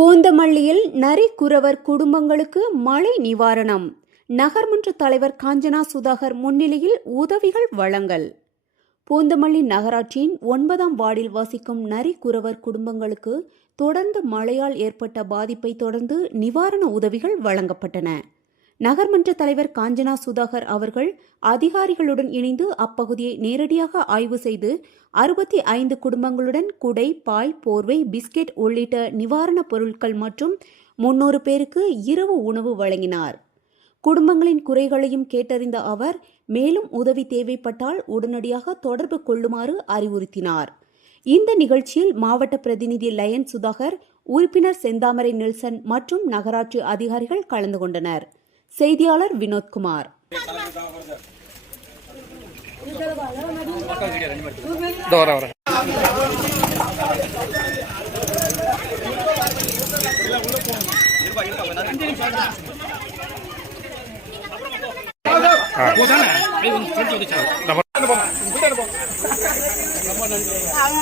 பூந்தமல்லியில் நரிக்குறவர் குடும்பங்களுக்கு மழை நிவாரணம். நகர்மன்ற தலைவர் காஞ்சனா சுதாகர் முன்னிலையில் உதவிகள் வழங்கல். பூந்தமல்லி நகராட்சியின் 9ஆம் வார்டில் வசிக்கும் நரிக்குறவர் குடும்பங்களுக்கு தொடர்ந்து மழையால் ஏற்பட்ட பாதிப்பை தொடர்ந்து நிவாரண உதவிகள் வழங்கப்பட்டன. நகர்மன்ற தலைவர் காஞ்சனா சுதாகர் அவர்கள் அதிகாரிகளுடன் இணைந்து அப்பகுதியை நேரடியாக ஆய்வு செய்து 65 குடும்பங்களுடன் குடை, பாய், போர்வை, பிஸ்கெட் உள்ளிட்ட நிவாரணப் பொருட்கள் மற்றும் 300 பேருக்கு இரவு உணவு வழங்கினார். குடும்பங்களின் குறைகளையும் கேட்டறிந்த அவர் மேலும் உதவி தேவைப்பட்டால் உடனடியாக தொடர்பு கொள்ளுமாறு அறிவுறுத்தினார். இந்த நிகழ்ச்சியில் மாவட்ட பிரதிநிதி லயன் சுதாகர், உறுப்பினர் செந்தாமரை நெல்சன் மற்றும் நகராட்சி அதிகாரிகள் கலந்து கொண்டனர். செய்தியாளர் வினோத்குமார்.